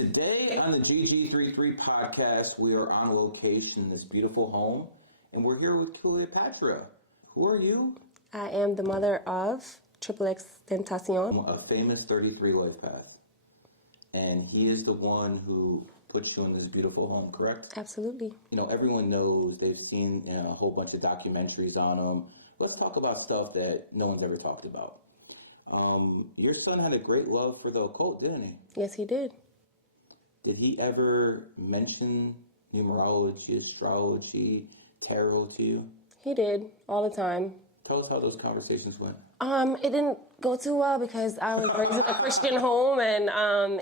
Today on the GG33 podcast, we are on location in this beautiful home, and we're here with Cleopatra. Who are you? I am the mother of XXXtentacion. A famous 33 LIFEPATH. And he is the one who puts you in this beautiful home, correct? Absolutely. You know, everyone knows, they've seen a whole bunch of documentaries on him. Let's talk about stuff that no one's ever talked about. Your son had a great love for the occult, didn't he? Yes, he did. Did he ever mention numerology, astrology, tarot to you? He did, all the time. Tell us how those conversations went. It didn't go too well because I was raised in a Christian home, and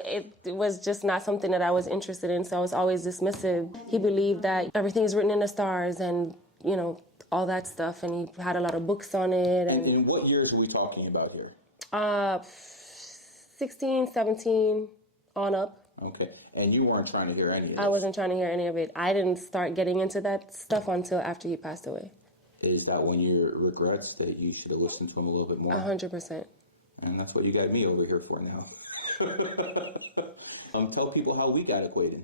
it was just not something that I was interested in, so I was always dismissive. He believed that everything is written in the stars and, you know, all that stuff, and he had a lot of books on it. And in what years are we talking about here? 16, 17, on up. Okay, and you weren't trying to hear any of it? I wasn't trying to hear any of it. I didn't start getting into that stuff until after he passed away. Is that when your regrets that you should have listened to him a little bit more? 100%. And that's what you got me over here for now. Tell people how we got acquainted.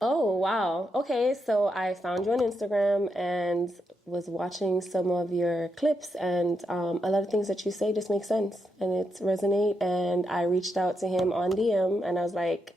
Oh, wow. Okay, so I found you on Instagram and was watching some of your clips, and a lot of things that you say just make sense and it resonate. And I reached out to him on DM and I was like,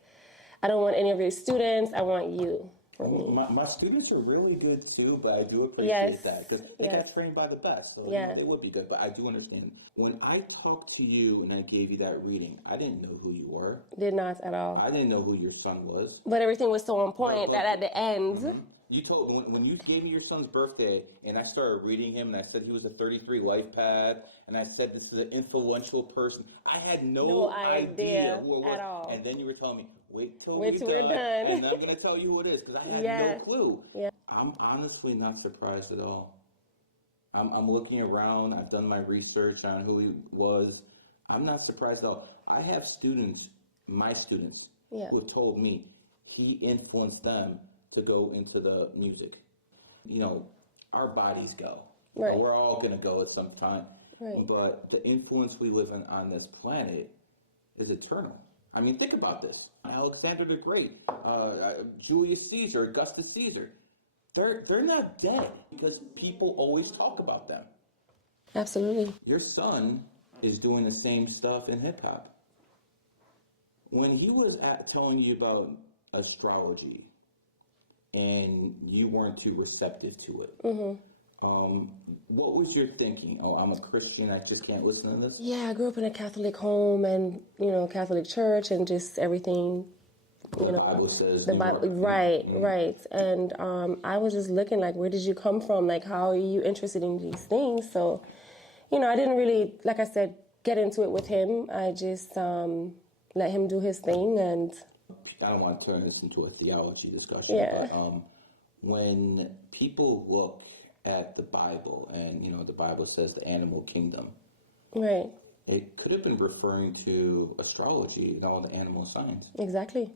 I don't want any of your students, I want you for me. My students are really good too, but I do appreciate that because they got trained by the best, so they would be good. But I do understand. When I talked to you and I gave you that reading, I didn't know who you were. Did not at all. I didn't know who your son was. But everything was so on point that at the end... Mm-hmm. You told when you gave me your son's birthday, and I started reading him, and I said he was a 33 LIFEPATH, and I said this is an influential person. I had no idea who it was. At all. And then you were telling me, wait till we're done, and I'm going to tell you who it is, because I had no clue. Yeah. I'm honestly not surprised at all. I'm looking around. I've done my research on who he was. I'm not surprised at all. I have students, my students, who have told me he influenced them to go into the music. You know, our bodies go. Right. We're all going to go at some time. Right. But the influence we live in on this planet is eternal. I mean, think about this. Alexander the Great, Julius Caesar, Augustus Caesar. They're not dead because people always talk about them. Absolutely. Your son is doing the same stuff in hip-hop. When he was telling you about astrology, and you weren't too receptive to it. What was your thinking? Oh, I'm a Christian, I just can't listen to this? Yeah, I grew up in a Catholic home and, you know, Catholic church and just everything, The Bible says... The Bible, right. And I was just looking like, where did you come from? Like, how are you interested in these things? So, you know, I didn't really, like I said, get into it with him. I just let him do his thing, and... I don't want to turn this into a theology discussion, but when people look at the Bible, and, you know, the Bible says the animal kingdom, right? It could have been referring to astrology and all the animal signs. Exactly.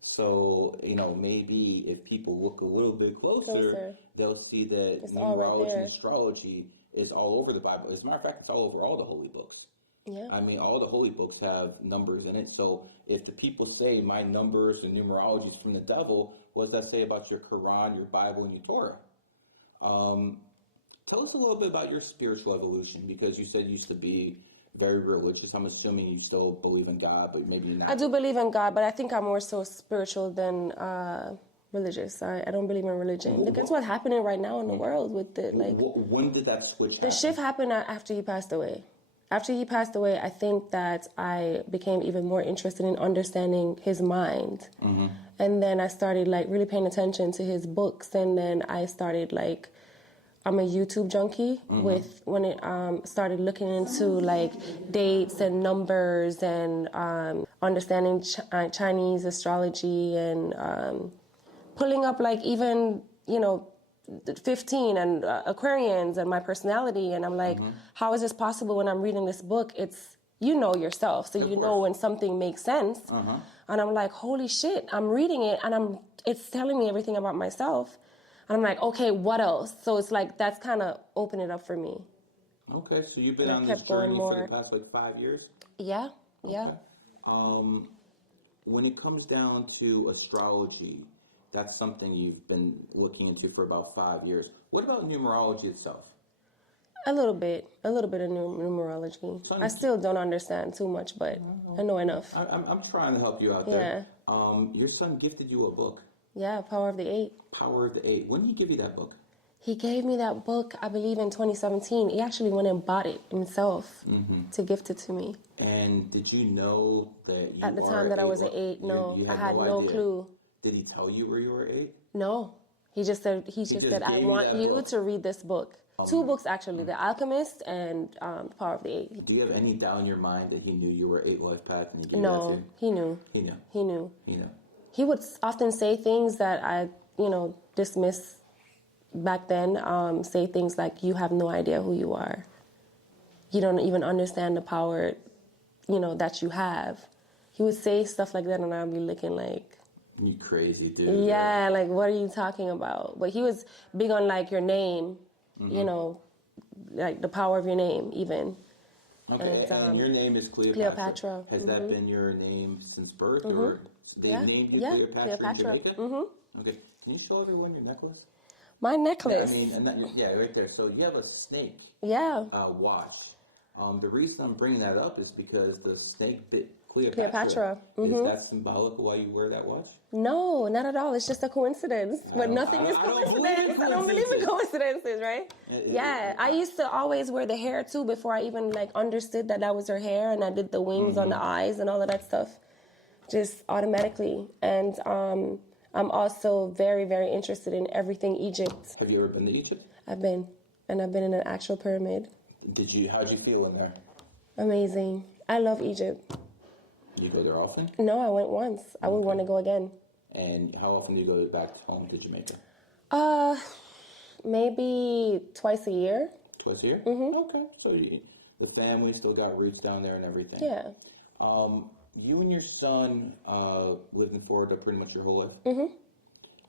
So, you know, maybe if people look a little bit closer. They'll see that it's numerology and astrology is all over the Bible. As a matter of fact, it's all over all the holy books. Yeah. I mean, all the holy books have numbers in it. So if the people say my numbers and numerology is from the devil, what does that say about your Quran, your Bible, and your Torah? Tell us a little bit about your spiritual evolution, because you said you used to be very religious. I'm assuming you still believe in God, but maybe not. I do believe in God, but I think I'm more so spiritual than religious. I don't believe in religion. Look at what's happening right now in the world with the When did that switch happen? The shift happened after he passed away. After he passed away, I think that I became even more interested in understanding his mind. And then I started really paying attention to his books. And then I started I'm a YouTube junkie when it started looking into dates and numbers and understanding Chinese astrology and pulling up even, 15 and Aquarians and my personality, and I'm like, how is this possible when I'm reading this book? It's, yourself, so you know when something makes sense. And I'm like, holy shit, I'm reading it and it's telling me everything about myself. And I'm like, okay, what else? So it's that's kind of opened it up for me. Okay, so you've been on this journey for the past 5 years? Yeah. Okay. when it comes down to astrology, that's something you've been looking into for about 5 years. What about numerology itself? A little bit of numerology. I still don't understand too much, but I know enough. I'm trying to help you out there. Your son gifted you a book. Yeah, Power of the Eight. Power of the Eight. When did he give you that book? He gave me that book, I believe, in 2017. He actually went and bought it himself to gift it to me. And did you know that you at the time that I was an 8? No, I had no clue. Did he tell you where you were 8? No, he just said I want you to read this book. 2 books actually, The Alchemist and Power of the Eight. Do you have any doubt in your mind that he knew you were 8 life path and he gave No, you that too? he knew. He knew. He knew. He knew. He would often say things that I, dismiss back then. Say things like, "You have no idea who you are. You don't even understand the power, that you have." He would say stuff like that, and I'd be looking like, "You crazy dude." Yeah, like, what are you talking about? But he was big on, like, your name, like the power of your name, even. Okay, and your name is Cleopatra. Cleopatra. Has that been your name since birth, or they named you Cleopatra in Jamaica? Okay, can you show everyone your necklace? My necklace. Right there. So you have a snake. Yeah. Watch. The reason I'm bringing that up is because the snake bit Cleopatra. Is that symbolic of why you wear that watch? No, not at all. It's just a coincidence. But nothing is coincidence. I don't believe in coincidences, right? Yeah. I used to always wear the hair too before I even understood that was her hair, and I did the wings on the eyes and all of that stuff. Just automatically. And I'm also very, very interested in everything Egypt. Have you ever been to Egypt? I've been. And I've been in an actual pyramid. How'd you feel in there? Amazing. I love Egypt. You go there often? No, I went once. I would want to go again. And how often do you go back home to Jamaica? Maybe twice a year. Twice a year? Mm-hmm. Okay. So the family still got roots down there and everything. Yeah. You and your son lived in Florida pretty much your whole life? Mm-hmm.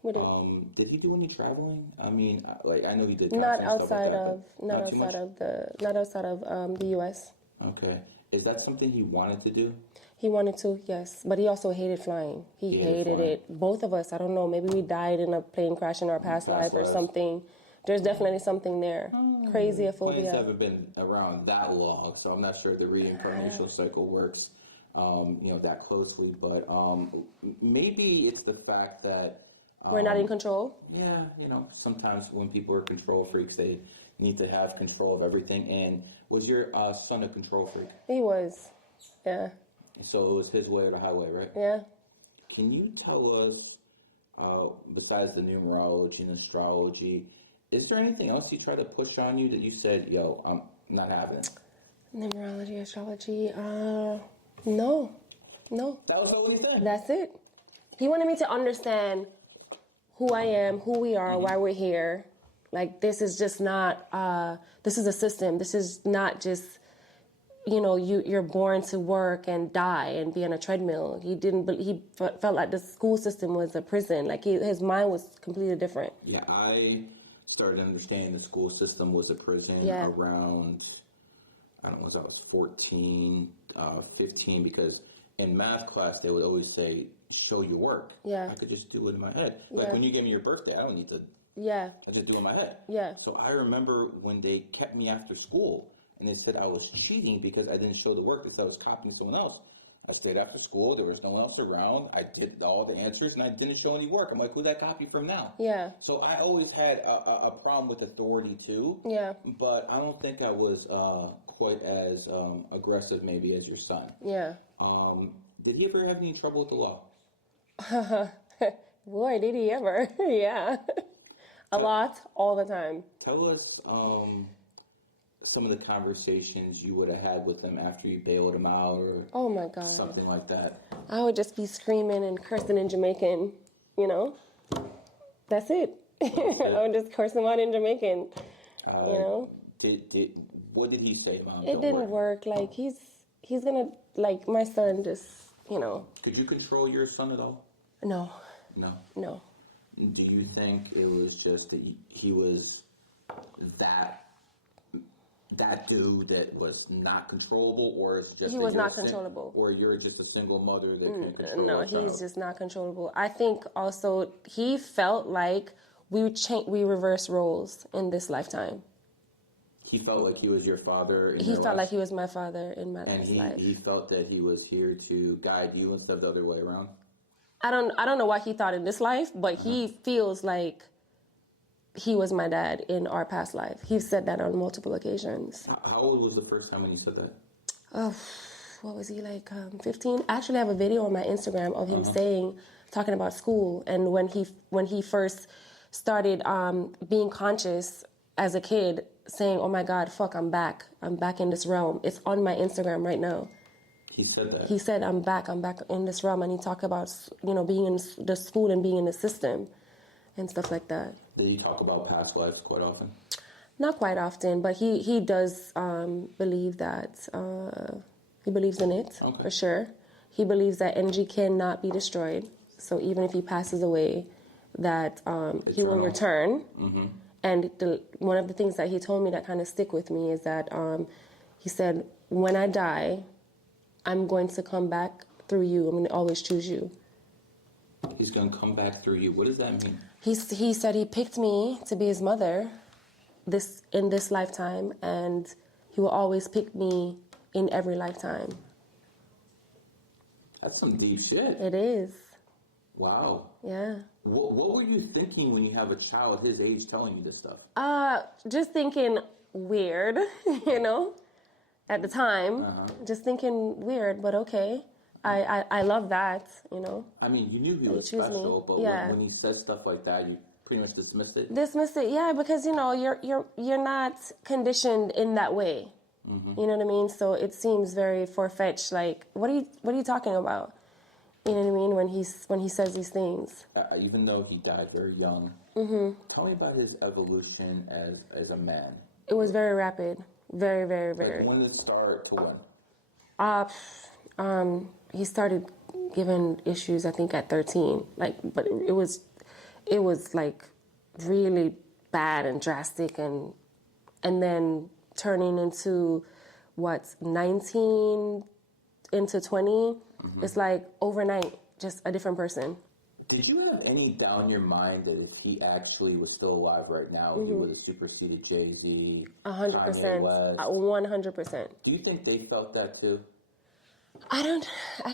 We did. Did he do any traveling? I mean, I know he did. Not outside of the U.S. Okay. Is that something he wanted to do? He wanted to, yes. But he also hated flying. He hated it. Both of us, I don't know, maybe we died in a plane crash in our past life or something. There's definitely something there. Crazy phobia. Planes haven't been around that long, so I'm not sure the reincarnational cycle works, that closely. But maybe it's the fact that we're not in control. Yeah, sometimes when people are control freaks, they need to have control of everything. And was your son a control freak? He was, yeah. So it was his way or the highway, right? Yeah. Can you tell us, besides the numerology and astrology, is there anything else he tried to push on you that you said, "Yo, I'm not having it"? Numerology, astrology, no. That was the only thing? That's it. He wanted me to understand who I am, who we are, why we're here. Like, this is just not, this is a system. This is not just, you're born to work and die and be on a treadmill. He felt like the school system was a prison. Like, his mind was completely different. Yeah, I started understanding the school system was a prison around, I don't know, I was 14, 15, because in math class, they would always say, "Show your work." Yeah. I could just do it in my head. Like, when you gave me your birthday, I don't need to. Yeah. I just do it in my head. Yeah. So I remember when they kept me after school and they said I was cheating because I didn't show the work. They said I was copying someone else. I stayed after school. There was no one else around. I did all the answers and I didn't show any work. I'm like, who'd I copy from now? Yeah. So I always had a problem with authority too. Yeah. But I don't think I was quite as aggressive maybe as your son. Yeah. Did he ever have any trouble with the law? Boy, did he ever. Yeah. A lot, all the time. Tell us some of the conversations you would have had with him after you bailed him out, or oh my God, something like that. I would just be screaming and cursing in Jamaican, That's it. I would just curse him out in Jamaican, What did he say, Mom? It didn't work. Like, he's gonna, like, my son just, Could you control your son at all? No. No? Do you think it was just that he was that that dude that was not controllable, or it's just he was not controllable, or you're just a single mother that can control? No, he's just not controllable. I think also he felt like we reversed roles in this lifetime. He felt like he was your father. He felt like he was my father in my last life. He felt that he was here to guide you instead of the other way around. I don't know what he thought in this life, but he feels like he was my dad in our past life. He's said that on multiple occasions. How old was the first time when he said that? Oh, what was he, like 15? I actually have a video on my Instagram of him talking about school, and when he first started being conscious as a kid, saying, "Oh my God, fuck, I'm back in this realm." It's on my Instagram right now. He said that. He said, I'm back in this realm," and he talked about, being in the school and being in the system and stuff like that. Did he talk about past lives quite often? Not quite often, but he does believe that, he believes in it, for sure. He believes that energy cannot be destroyed. So even if he passes away, that he will return. Mm-hmm. And one of the things that he told me that kind of stick with me is that he said, when I die, I'm going to come back through you. I'm going to always choose you. He's going to come back through you. What does that mean? He said he picked me to be his mother in this lifetime, and he will always pick me in every lifetime. That's some deep shit. It is. Wow. Yeah. What were you thinking when you have a child his age telling you this stuff? Just thinking weird, at the time. Just thinking weird, but okay. I love that, I mean, you knew he was special, but when he says stuff like that, you pretty much dismissed it? Dismissed it, yeah, because, you're not conditioned in that way. Mm-hmm. You know what I mean? So it seems very far-fetched, like, what are you talking about? You know what I mean? When he says these things. Even though he died very young, tell me about his evolution as a man. It was very rapid. Very, very, very. Like, when did it start to when? He started giving issues, I think, at 13. But it was like really bad and drastic, and then turning into 19 into 20. It's like overnight, just a different person. Did you have any doubt in your mind that if he actually was still alive right now, he would have superseded Jay-Z, 100%, 100%. Do you think they felt that too? I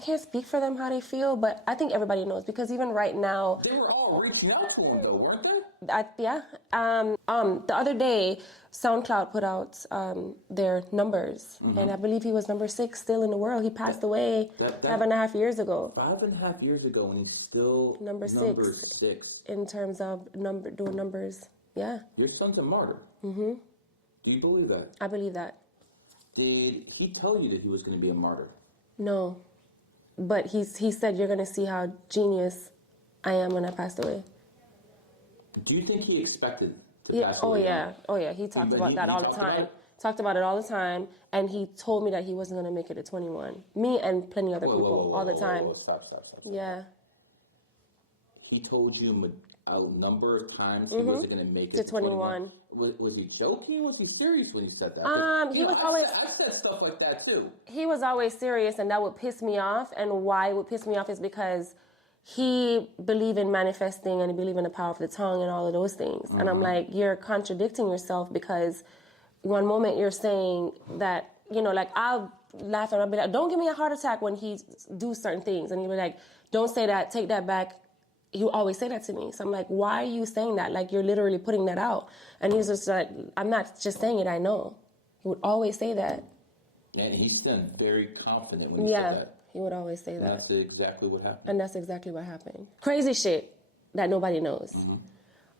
can't speak for them how they feel, but I think everybody knows, because even right now, they were all reaching out to him though, weren't they? Yeah. The other day, SoundCloud put out their numbers, and I believe he was number 6 still in the world. He passed away 5.5 years ago. 5.5 years ago, and he's still number six in terms of doing numbers. Yeah. Your son's a martyr. Mm-hmm. Do you believe that? I believe that. Did he tell you that he was going to be a martyr? No, but he said, you're going to see how genius I am when I passed away. Do you think he expected to pass away? Oh yeah. He talked about that all the time. Talked about it all the time, and he told me that he wasn't going to make it at 21. Me and plenty other people all the time. Stop. Yeah. He told you a number of times he wasn't going to make it to 21. Was he joking? Was he serious when he said that? He was always. I said stuff like that too. He was always serious, and that would piss me off. And why it would piss me off is because he believed in manifesting, and he believed in the power of the tongue and all of those things. And I'm like, you're contradicting yourself, because one moment you're saying that, like, I'll laugh and I'll be like, don't give me a heart attack when he do certain things. And he'll be like, don't say that, take that back. He would always say that to me. So I'm like, why are you saying that? Like, you're literally putting that out. And he was just like, I'm not just saying it, I know. He would always say that. Yeah, and he's then very confident when he said that. He would always say that. And that's exactly what happened. And that's exactly what happened. Crazy shit that nobody knows.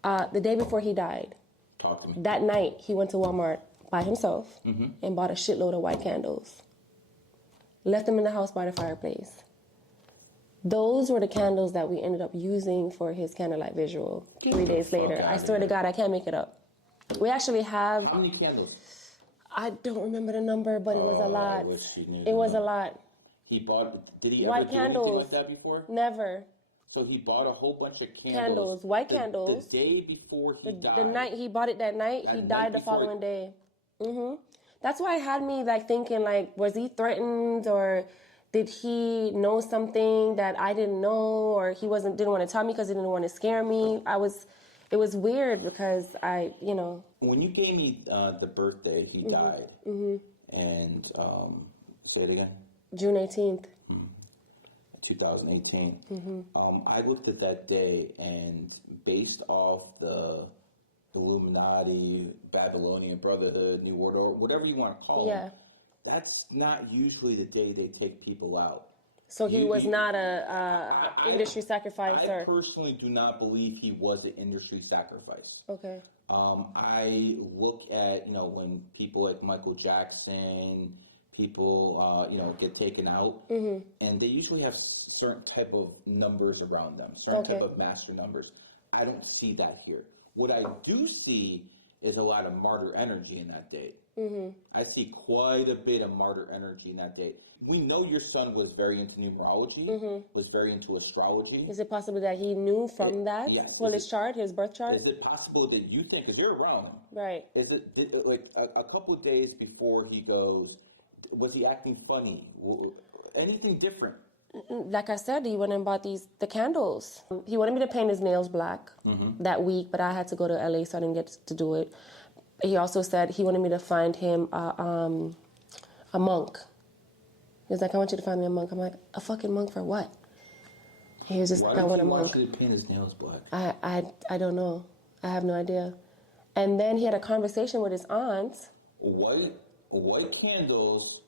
The day before he died, talk to me. That night, he went to Walmart by himself and bought a shitload of white candles. Left them in the house by the fireplace. Those were the candles that we ended up using for his candlelight visual 3 days later. I swear to God, I can't make it up. We actually have... How many candles? I don't remember the number, but it was a lot. I wish you knew. It was a lot. He bought... Did he white ever do candles. anything like that before? Never. So he bought a whole bunch of candles. White candles. The day before he died. The night he bought it that night, he died the following day. That's why it had me like thinking like, was he threatened or did he know something that I didn't know, or he didn't want to tell me because he didn't want to scare me? It was weird because When you gave me the birthday, he died. And say it again. June 18th. 2018. I looked at that day, and based off the Illuminati, Babylonian Brotherhood, New World Order, whatever you want to call it, that's not usually the day they take people out. So he was not a industry sacrificer. I personally do not believe he was an industry sacrifice. Okay. I look at, when people like Michael Jackson, people, get taken out, and they usually have certain type of numbers around them, certain type of master numbers. I don't see that here. What I do see is a lot of martyr energy in that date. I see quite a bit of martyr energy in that date. We know your son was very into numerology, was very into astrology. Is it possible that he knew from that? Yes. Well, his chart, his birth chart? Is it possible that you think, because you're around him, right? Is it like a couple of days before he goes, was he acting funny? Anything different? Like I said, he went and bought the candles. He wanted me to paint his nails black that week, but I had to go to LA, so I didn't get to do it. He also said he wanted me to find him a monk. He was like, I want you to find me a monk. I'm like, a fucking monk for what? He was just like, I want a monk. Why should he paint his nails black? I don't know. I have no idea. And then he had a conversation with his aunt. White candles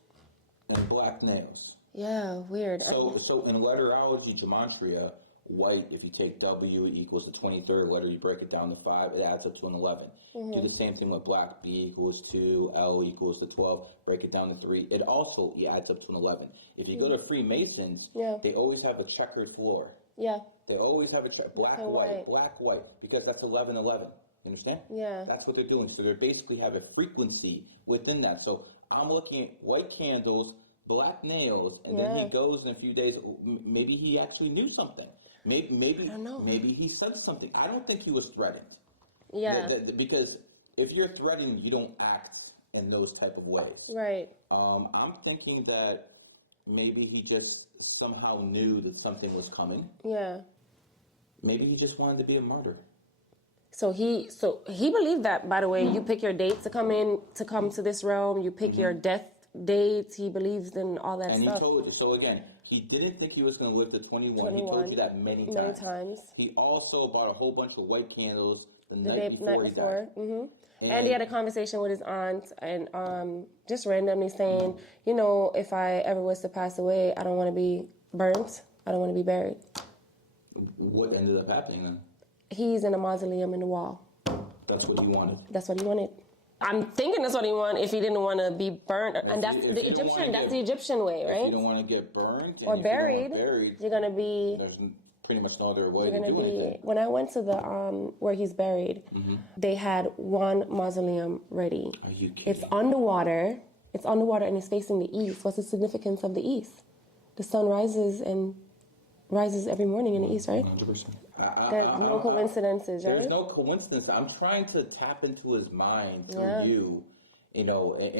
and black nails. Yeah, weird. So in letterology, gematria, white, if you take W equals the 23rd letter, you break it down to 5, it adds up to an 11. Do the same thing with black, B equals 2, L equals to 12, break it down to 3. It also adds up to an 11. If you go to Freemasons, they always have a checkered floor. Yeah. They always have a black, white, because that's 11-11. You understand? Yeah. That's what they're doing. So they basically have a frequency within that. So I'm looking at white candles, black nails, and then he goes in a few days. Maybe he actually knew something. Maybe I don't know. Maybe he said something. I don't think he was threatened. Yeah. Because if you're threatened, you don't act in those type of ways. Right. I'm thinking that maybe he just somehow knew that something was coming. Yeah. Maybe he just wanted to be a martyr. So he believed that, by the way, you pick your dates to come to this realm, you pick your death dates, he believes in all that and stuff. And he told you, so again, he didn't think he was going to live to 21. He told you that many times. He also bought a whole bunch of white candles the night before he died. And he had a conversation with his aunt and just randomly saying, if I ever was to pass away, I don't want to be burnt. I don't want to be buried. What ended up happening then? He's in a mausoleum in the wall. That's what he wanted. That's what he wanted. I'm thinking that's what he wanted if he didn't want to be burnt. And that's the Egyptian. That's the Egyptian way, right? If you don't want to get burnt or buried, you're gonna be. There's pretty much no other way to do anything. When I went to the where he's buried, they had one mausoleum ready. Are you kidding? It's underwater. It's underwater and it's facing the east. What's the significance of the east? The sun rises every morning in the east, right? 100%. There's no coincidences, right? There's no coincidence. I'm trying to tap into his mind through you, in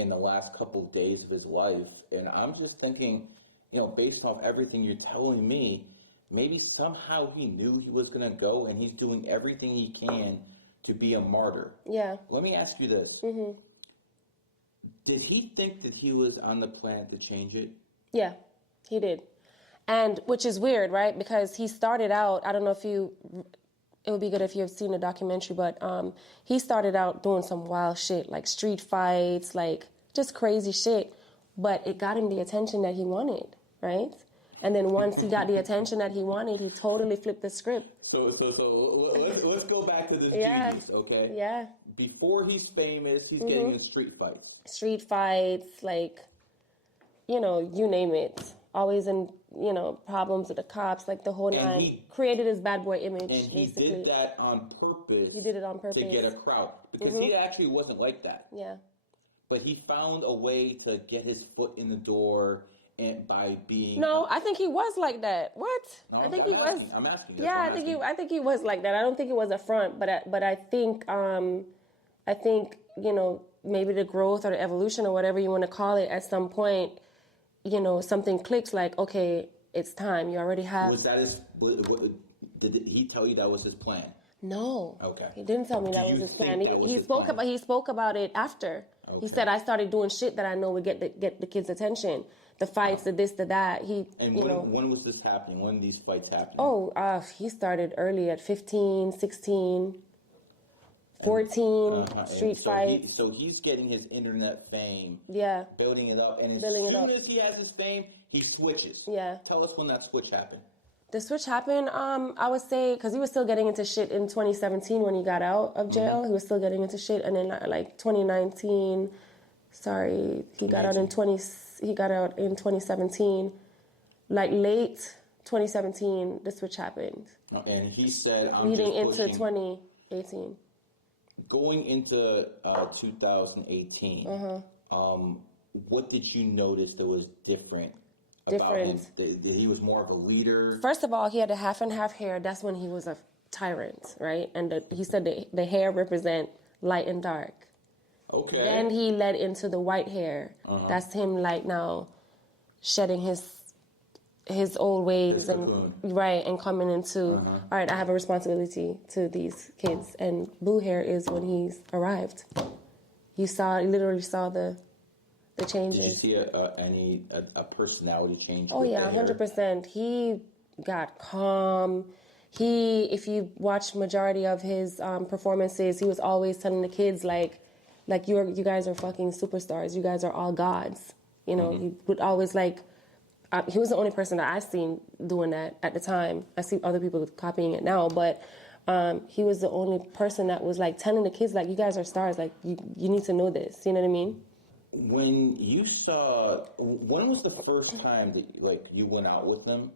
the last couple of days of his life. And I'm just thinking, based off everything you're telling me, maybe somehow he knew he was going to go and he's doing everything he can to be a martyr. Yeah. Let me ask you this. Did he think that he was on the planet to change it? Yeah, he did. And which is weird, right? Because he started out, I don't know if it would be good if you have seen the documentary, but he started out doing some wild shit, like street fights, like just crazy shit. But it got him the attention that he wanted, right? And then once he got the attention that he wanted, he totally flipped the script. So let's go back to the Jesus, okay? Yeah. Before he's famous, he's getting in street fights. Street fights, like, you name it. Always in, problems with the cops, like the whole nine. He created his bad boy image, and he basically. did that on purpose. He did it on purpose. To get a crowd. Because he actually wasn't like that. Yeah. But he found a way to get his foot in the door and by being... No, I think he was like that. What? No, I think he was... I'm asking. Yeah, I think he was like that. I don't think it was a front, but I think, maybe the growth or the evolution or whatever you want to call it, at some point, you know, something clicks like, okay, it's time. You already have. Was that his? Did he tell you that was his plan? No. Okay. He didn't tell me that was his plan. He spoke about it after. Okay. He said, I started doing shit that I know would get the kids' attention. The fights, the this, the that. When was this happening? When these fights happening? Oh, he started early at 15, 16, 14, street fights. So he's getting his internet fame. Yeah. Building it up. And as soon as he has his fame, he switches. Yeah. Tell us when that switch happened. The switch happened, I would say, because he was still getting into shit in 2017 when he got out of jail. Mm-hmm. He was still getting into shit. And then, like, 2019, he got out in 2017. Like, late 2017, the switch happened. And he said, leading into 2018. Going into 2018, what did you notice that was different? About him? He was more of a leader. First of all, he had a half and half hair. That's when he was a tyrant, right? And he said the hair represent light and dark. Okay. Then he led into the white hair. That's him, like, now shedding his old ways and coming into all right, I have a responsibility to these kids. And blue hair is when he's arrived. You literally saw the changes. Did you see a personality change? Oh yeah, 100%. He got calm. If you watch majority of his performances, he was always telling the kids like you guys are fucking superstars. You guys are all gods. You know, he would always he was the only person that I've seen doing that at the time. I see other people copying it now, but he was the only person that was like telling the kids like, you guys are stars. Like you need to know this. You know what I mean? When was the first time that you went out with them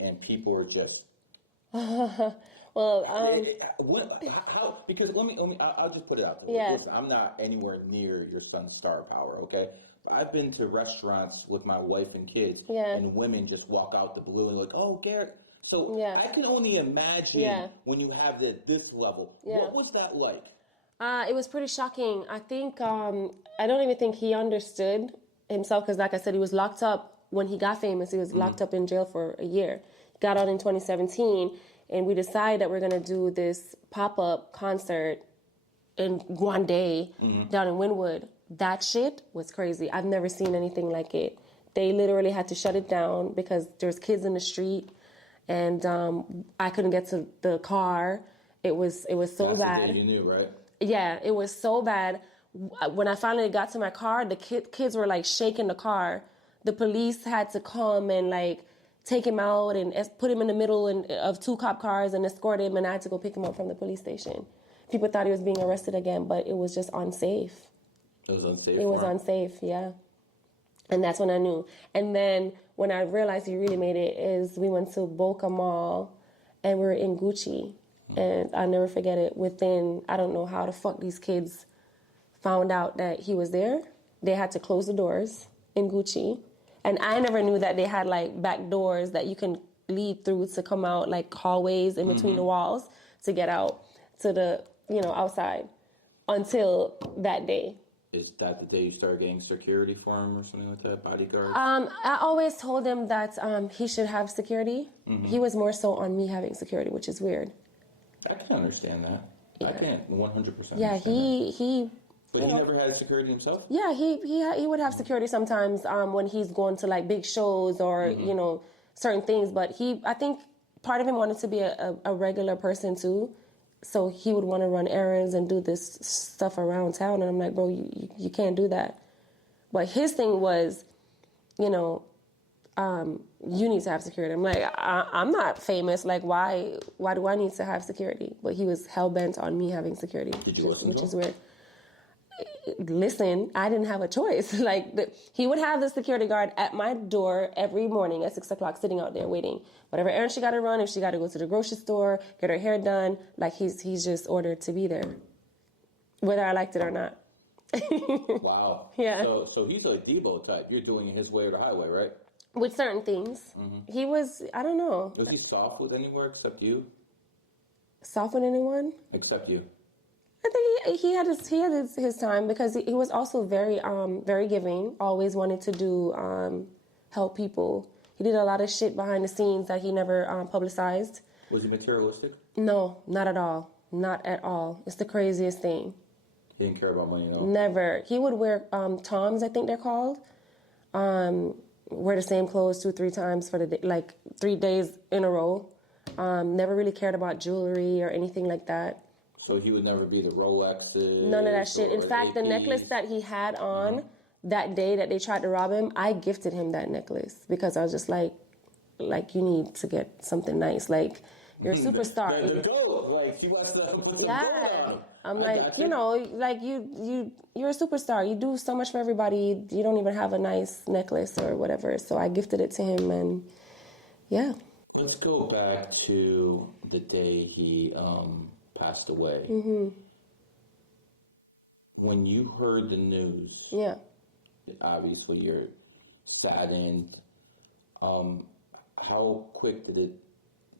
and people were just well, how? Because I'll just put it out there. Yeah. Listen, I'm not anywhere near your son's star power, okay? But I've been to restaurants with my wife and kids, and women just walk out the blue and like, oh, Garrett. So I can only imagine when you have this level. Yeah. What was that like? It was pretty shocking. I think, I don't even think he understood himself because, like I said, he was locked up when he got famous. He was locked up in jail for a year. Got out in 2017, and we decided that we're going to do this pop-up concert in Guandé down in Wynwood. That shit was crazy. I've never seen anything like it. They literally had to shut it down because there's kids in the street, and I couldn't get to the car. It was so That's bad. The day you knew, right? Yeah, it was so bad. When I finally got to my car, the kids were like shaking the car. The police had to come and take him out and put him in the middle of two cop cars and escort him, and I had to go pick him up from the police station. People thought he was being arrested again, but it was just unsafe. It was unsafe? It was unsafe, yeah. And that's when I knew. And then when I realized he really made it is we went to Boca Mall and we were in Gucci. And I'll never forget it. Within, I don't know how the fuck these kids found out that he was there. They had to close the doors in Gucci. And I never knew that they had back doors that you can lead through to come out, hallways in between the walls to get out to the, outside until that day. Is that the day you started getting security for him or something like that, bodyguards? I always told him that he should have security. He was more so on me having security, which is weird. I can understand that. Yeah. I can't 100%. Yeah, he. But he never had security himself. Yeah, he would have security sometimes when he's going to big shows or certain things. But I think part of him wanted to be a regular person too, so he would want to run errands and do this stuff around town. And I'm like, bro, you can't do that. But his thing was, you need to have security. I'm like, I'm not famous. Why do I need to have security? But he was hell-bent on me having security. Did you listen to him? Which is weird. Listen, I didn't have a choice. He would have the security guard at my door every morning at 6 o'clock sitting out there waiting. Whatever errand she got to run, if she got to go to the grocery store, get her hair done, he's just ordered to be there, whether I liked it or not. Wow. Yeah. So he's a Debo type. You're doing it his way or the highway, right? With certain things. He was, I don't know. Was he soft with anyone except you? Soft with anyone? Except you. I think he had his time because he was also very giving. Always wanted to do help people. He did a lot of shit behind the scenes that he never publicized. Was he materialistic? No, not at all. Not at all. It's the craziest thing. He didn't care about money at all? Never. He would wear Toms, I think they're called. Wear the same clothes 2-3 times for the day, like 3 days in a row. Never really cared about jewelry or anything like that. So he would never be the Rolexes? None of that shit. In fact, the necklace that he had on that day that they tried to rob him, I gifted him that necklace because I was just like you need to get something nice. Like, you're a superstar. The gold. Like, she wants to put some gold on him. I'm like, you know, like you're a superstar. You do so much for everybody. You don't even have a nice necklace or whatever. So I gifted it to him, and yeah. Let's go back to the day he passed away. When you heard the news, obviously you're saddened. How quick did it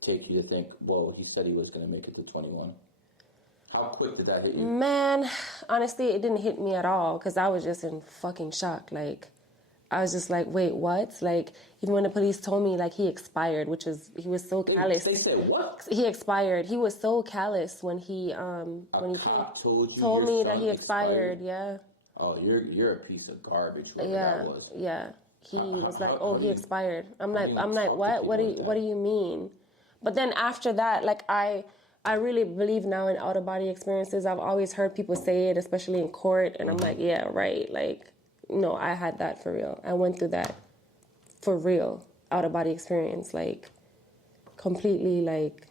take you to think, whoa, he said he was going to make it to 21? How quick did that hit you? Man, honestly, it didn't hit me at all because I was just in fucking shock. Like, I was just like, wait, what? Like, even when the police told me, like, he expired, which was, he was so callous. They said what? He expired. He was so callous when he told me that he expired. Yeah. Oh, you're a piece of garbage. That was. Yeah. He was like, oh, he expired. I'm like, what? What do you mean? But then after that, like, I really believe now in out-of-body experiences. I've always heard people say it, especially in court, and I'm like, yeah, right. Like, no, I had that for real. I went through that for real, out-of-body experience, like, completely, like,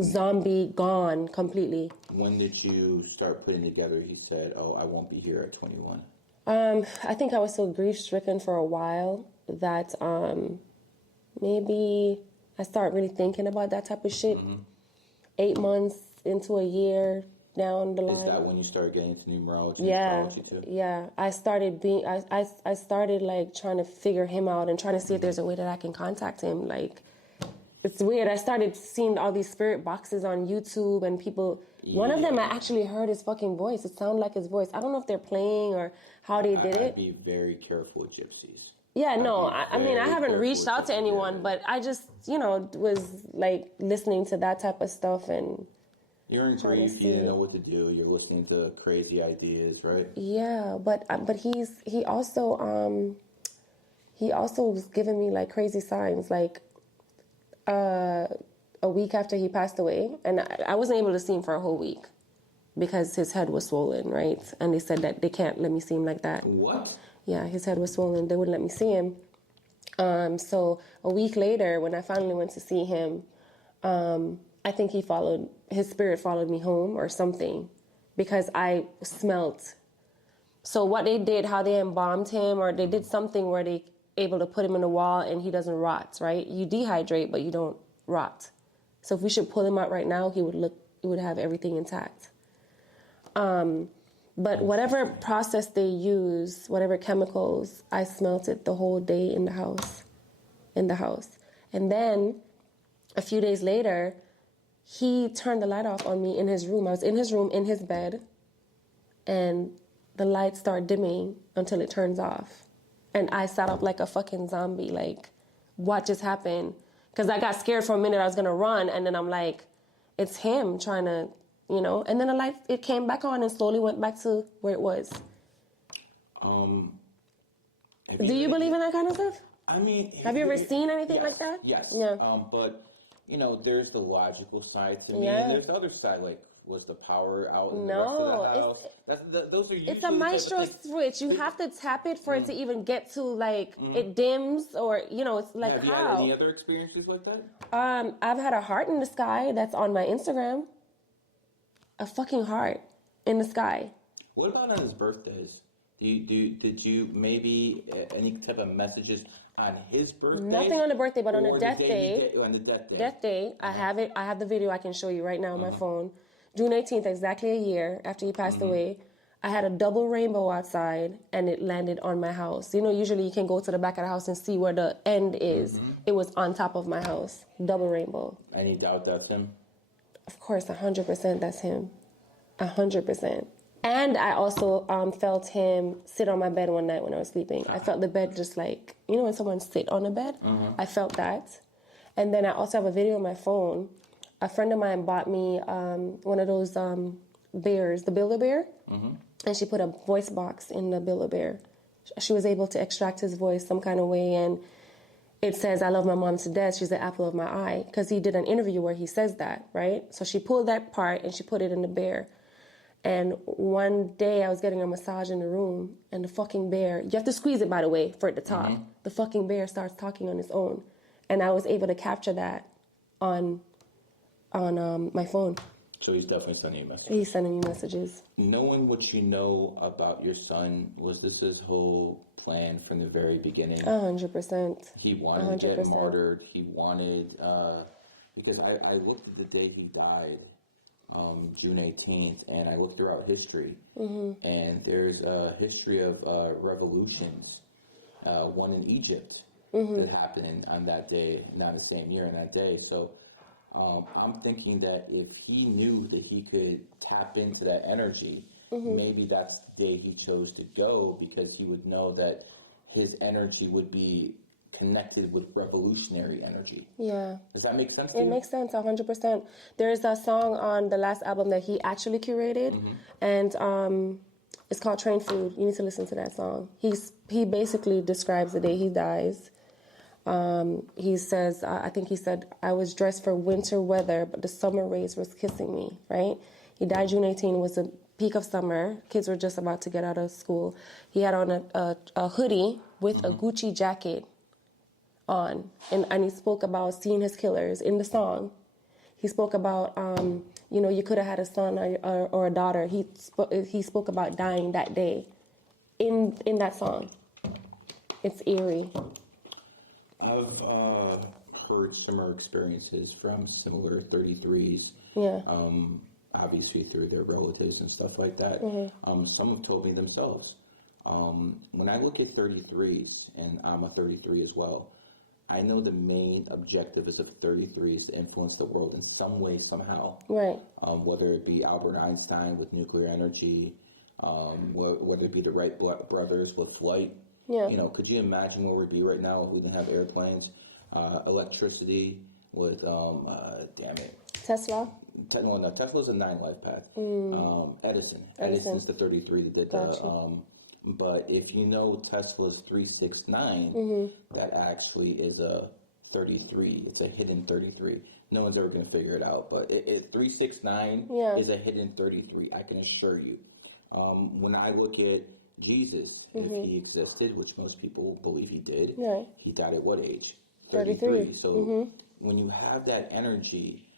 zombie gone completely. When did you start putting together, he said, oh, I won't be here at 21? I think I was so grief-stricken for a while that maybe I started really thinking about that type of shit. 8 months into a year down the line. Is that when you started getting into numerology? Yeah, too? yeah. I started like trying to figure him out and trying to see if there's a way that I can contact him. Like, it's weird. I started seeing all these spirit boxes on YouTube and people. Yeah. One of them, I actually heard his fucking voice. It sounded like his voice. I don't know if they're playing or how they did it. I'd be very careful with gypsies. Yeah, no, I mean, I haven't reached out to anyone, but I just, was like listening to that type of stuff and. You're in grief, you didn't know what to do, you're listening to crazy ideas, right? Yeah, but he also was giving me like crazy signs, like a week after he passed away, and I wasn't able to see him for a whole week because his head was swollen, right? And they said that they can't let me see him like that. What? Yeah, his head was swollen. They wouldn't let me see him. So a week later, when I finally went to see him, I think his spirit followed me home or something because I smelt. So what they did, how they embalmed him, or they did something where they able to put him in a wall and he doesn't rot, right? You dehydrate, but you don't rot. So if we should pull him out right now, he would have everything intact. But whatever process they use, whatever chemicals, I smelt it the whole day in the house. And then a few days later, he turned the light off on me in his room. I was in his room, in his bed, and the lights start dimming until it turns off. And I sat up like a fucking zombie, like, what just happened? Because I got scared for a minute I was going to run, and then I'm like, it's him trying to, and then the light, it came back on and slowly went back to where it was. Do you believe in that kind of stuff? I mean... Have you ever seen anything like that? Yes. Yeah. But... there's the logical side to me, and there's the other side, like, was the power out in the rest of the house? Those are usually... It's a maestro switch. You have to tap it for it to even get to, like, it dims, or, it's like, have how? Have you had any other experiences like that? I've had a heart in the sky that's on my Instagram. A fucking heart in the sky. What about on his birthdays? Did you maybe any type of messages on his birthday? Nothing on the birthday, but on the death day. On the death day. Death day. I have it. I have the video I can show you right now on my phone. June 18th, exactly a year after he passed away. I had a double rainbow outside, and it landed on my house. Usually you can go to the back of the house and see where the end is. It was on top of my house. Double rainbow. Any doubt that's him? Of course, 100% that's him. 100%. And I also felt him sit on my bed one night when I was sleeping. I felt the bed just like, you know when someone sit on a bed? I felt that. And then I also have a video on my phone. A friend of mine bought me one of those bears, the Build-A-Bear. And she put a voice box in the Build-A-Bear. She was able to extract his voice some kind of way. And it says, I love my mom to death. She's the apple of my eye. Because he did an interview where he says that, right? So she pulled that part and she put it in the bear. And one day I was getting a massage in the room, and the fucking bear, you have to squeeze it, by the way, for it to talk. The fucking bear starts talking on its own. And I was able to capture that on my phone. So he's definitely sending you messages. He's sending me messages. Knowing what you know about your son, was this his whole plan from the very beginning? 100%. He wanted to get martyred. He wanted, because I looked at the day he died, June 18th, and I looked throughout history, and there's a history of revolutions, one in Egypt that happened on that day, not the same year, in that day. So I'm thinking that if he knew that he could tap into that energy, maybe that's the day he chose to go, because he would know that his energy would be connected with revolutionary energy. Yeah. Does that make sense to you? It makes sense, 100%. There's a song on the last album that he actually curated, and it's called Train Food. You need to listen to that song. He basically describes the day he dies. He says, I think he said, I was dressed for winter weather, but the summer rays was kissing me, right? He died June 18, was the peak of summer. Kids were just about to get out of school. He had on a hoodie with a Gucci jacket on, and he spoke about seeing his killers in the song. He spoke about, you could have had a son or a daughter. He spoke about dying that day in that song. It's eerie. I've heard similar experiences from similar 33s. Yeah. Obviously through their relatives and stuff like that. Some have told me themselves. When I look at 33s, and I'm a 33 as well, I know the main objective is of 33 is to influence the world in some way, somehow. Right. Whether it be Albert Einstein with nuclear energy, whether it be the Wright brothers with flight. Yeah. Could you imagine where we'd be right now if we didn't have airplanes, electricity with, damn it. Tesla? No, Tesla's a 9 LIFEPATH. Edison's the 33 that did the. But if you know Tesla's 369, that actually is a 33. It's a hidden 33. No one's ever going to figure it out. But 369 is a hidden 33, I can assure you. When I look at Jesus, if he existed, which most people believe he did, he died at what age? 33. So when you have that energy,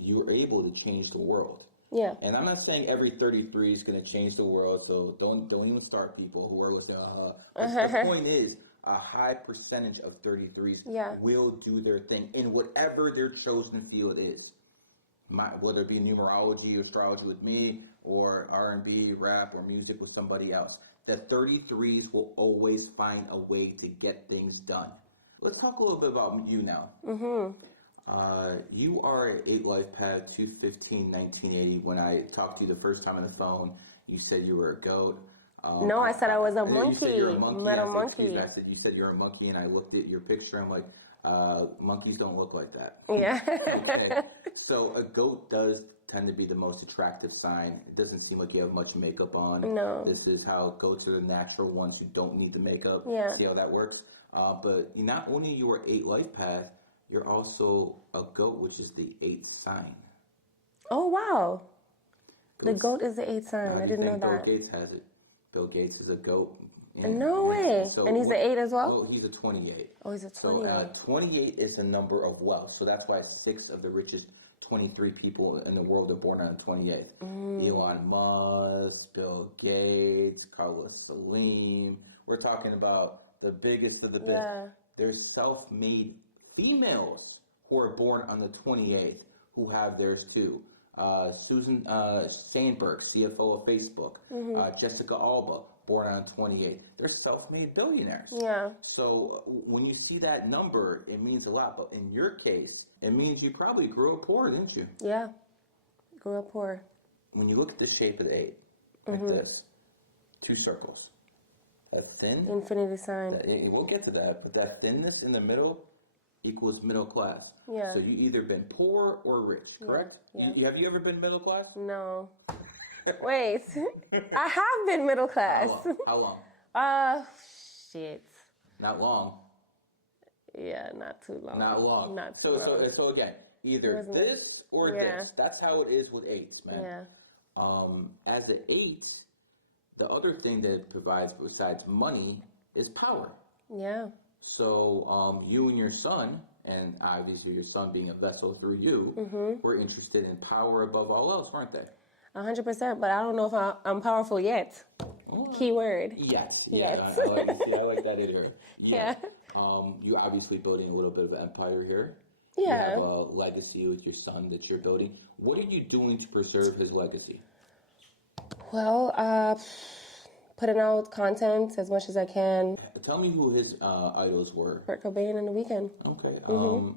you're able to change the world. Yeah. And I'm not saying every 33 is going to change the world, so don't even start, people who are listening. The point is, a high percentage of 33s will do their thing in whatever their chosen field is. Whether it be numerology, astrology with me, or R&B, rap, or music with somebody else. The 33s will always find a way to get things done. Let's talk a little bit about you now. You are 8 LIFEPATH 2/15/1980. When I talked to you the first time on the phone, you said you were a goat. No, I said I was a monkey. You said you're a monkey. Met a monkey. I said you said you're a monkey, and I looked at your picture. I'm like, monkeys don't look like that. Yeah. Okay. So a goat does tend to be the most attractive sign. It doesn't seem like you have much makeup on. No. This is how goats are the natural ones who don't need the makeup. Yeah. See how that works? But not only you are 8 LIFEPATH, you're also a goat, which is the 8th sign. Oh, wow. The goat is the 8th sign. I didn't know that. Bill Gates has it. Bill Gates is a goat. No way. So and he's an 8 as well? Oh, he's a 28. Oh, he's a 28. So 28 is a number of wealth. So that's why 6 of the richest 23 people in the world are born on the 28th. Elon Musk, Bill Gates, Carlos Slim. We're talking about the biggest of the big. Yeah. There's self-made females who are born on the 28th who have theirs too. Susan Sandberg, CFO of Facebook. Jessica Alba, born on the 28th. They're self-made billionaires. Yeah. So when you see that number, it means a lot. But in your case, it means you probably grew up poor, didn't you? Yeah. Grew up poor. when you look at the shape of the 8, like this, 2 circles, that thin infinity sign. We'll get to that, but that thinness in the middle equals middle class. Yeah. So you either been poor or rich, correct? Yeah. Have you ever been middle class? No. Wait. I have been middle class. How long? Shit. Not long. Yeah, not too long. Not long. Not too long. So again, either this or this. That's how it is with 8s, man. Yeah. As an 8, the other thing that it provides besides money is power. Yeah. So you and your son, and obviously your son being a vessel through you, were interested in power above all else, weren't they? 100%, but I don't know if I'm powerful yet. Keyword. Yet. Yes. I like that in here. Yeah. You're obviously building a little bit of an empire here. Yeah. You have a legacy with your son that you're building. What are you doing to preserve his legacy? Well, putting out content as much as I can. Tell me who his idols were. Kurt Cobain and The Weeknd. Okay.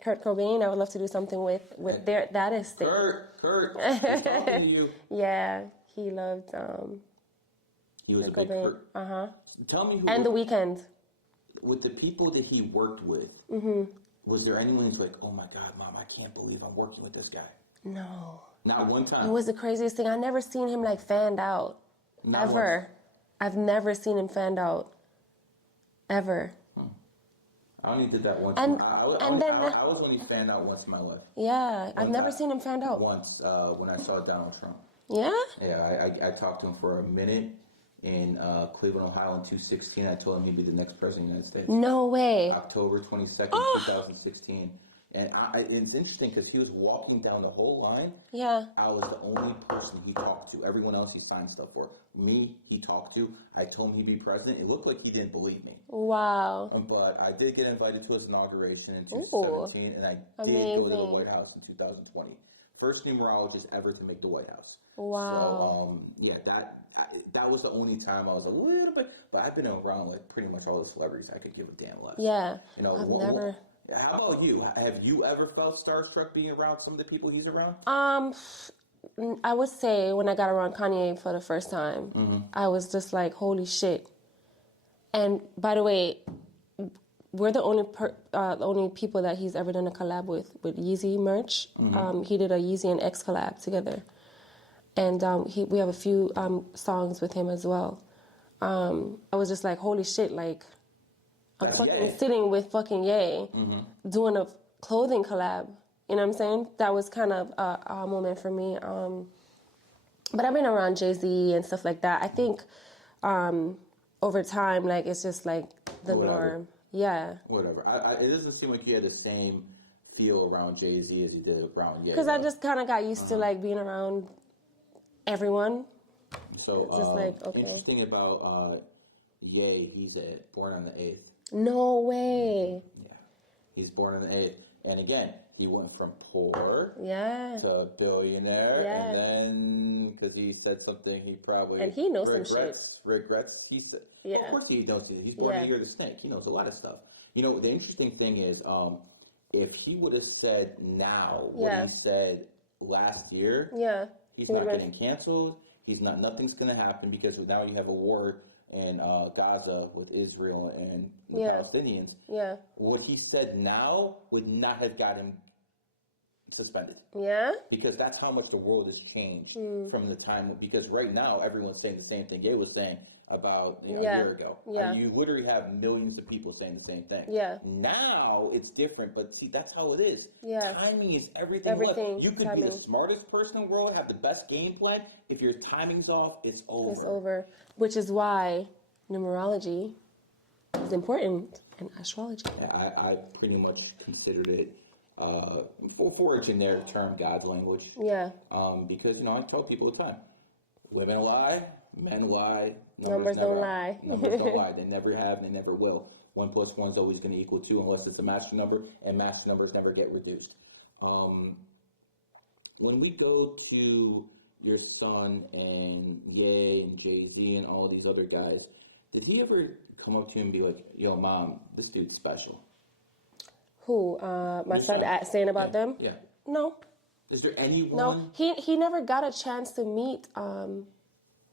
Kurt Cobain, I would love to do something with that estate. Kurt, he's talking to you. Yeah, he loved He was Kurt a big Cobain. Kurt. Tell me who. And The Weeknd. With the people that he worked with, was there anyone who's like, oh my God, Mom, I can't believe I'm working with this guy? No. Not one time. It was the craziest thing. I never seen him like fanned out. Not ever. once. I've never seen him fanned out. Ever. I only did that once. And I was only fanned out once in my life. Yeah, I've never seen him fanned out. Once when I saw Donald Trump. Yeah? Yeah, I talked to him for a minute in Cleveland, Ohio in 2016. I told him he'd be the next president of the United States. No way. October 22nd, 2016. And it's interesting because he was walking down the whole line. Yeah. I was the only person he talked to. Everyone else he signed stuff for. Me, he talked to. I told him he'd be president. It looked like he didn't believe me. Wow. But I did get invited to his inauguration in 2017, and I did go to the White House in 2020. First numerologist ever to make the White House. Wow. So, that was the only time I was a little bit, but I've been around like pretty much all the celebrities I could give a damn less. Yeah. I've never. How about you? Have you ever felt starstruck being around some of the people he's around? I would say when I got around Kanye for the first time, I was just like, holy shit. And by the way, we're the only people that he's ever done a collab with Yeezy merch. He did a Yeezy and X collab together. And we have a few songs with him as well. I was just like, holy shit, like, I'm fucking sitting with fucking Ye doing a clothing collab. You know what I'm saying? That was kind of a moment for me. But I've been around Jay-Z and stuff like that. I think over time, like, it's just like the norm. Yeah. Whatever. It doesn't seem like you had the same feel around Jay-Z as you did around Ye. Because I just kind of got used to, like, being around everyone. So, it's just like, okay. Interesting about Ye, he's born on the 8th. No way. Yeah. He's born on the 8th. And again, he went from poor to billionaire. Yeah. And then, because he said something he probably... And he knows some shit. Regrets. He said, yeah. Well, of course he knows. He's born in the year of the snake. He knows a lot of stuff. You know, the interesting thing is, if he would have said now what he said last year, he's not getting canceled. Nothing's going to happen because now you have a war in Gaza with Israel and the Palestinians. Yeah. What he said now would not have got him suspended. Yeah. Because that's how much the world has changed from the time. Because right now everyone's saying the same thing Ye was saying about a year ago. Yeah. You literally have millions of people saying the same thing. Yeah. Now it's different, but see, that's how it is. Yeah. Timing is everything. You could be the smartest person in the world, have the best game plan. If your timing's off, it's over. It's over. Which is why numerology is important in astrology. Yeah, I pretty much considered it for a generic term, God's language. Yeah. Because, I tell people all the time, women lie, men lie, numbers don't lie. Numbers don't lie. They never have, they never will. 1 + 1 is always going to equal 2 unless it's a master number, and master numbers never get reduced. When we go to your son and Ye and Jay-Z and all these other guys, did he ever come up to you and be like, yo, Mom, this dude's special? Who? My son saying about them? Yeah. No. Is there anyone? No, he never got a chance to meet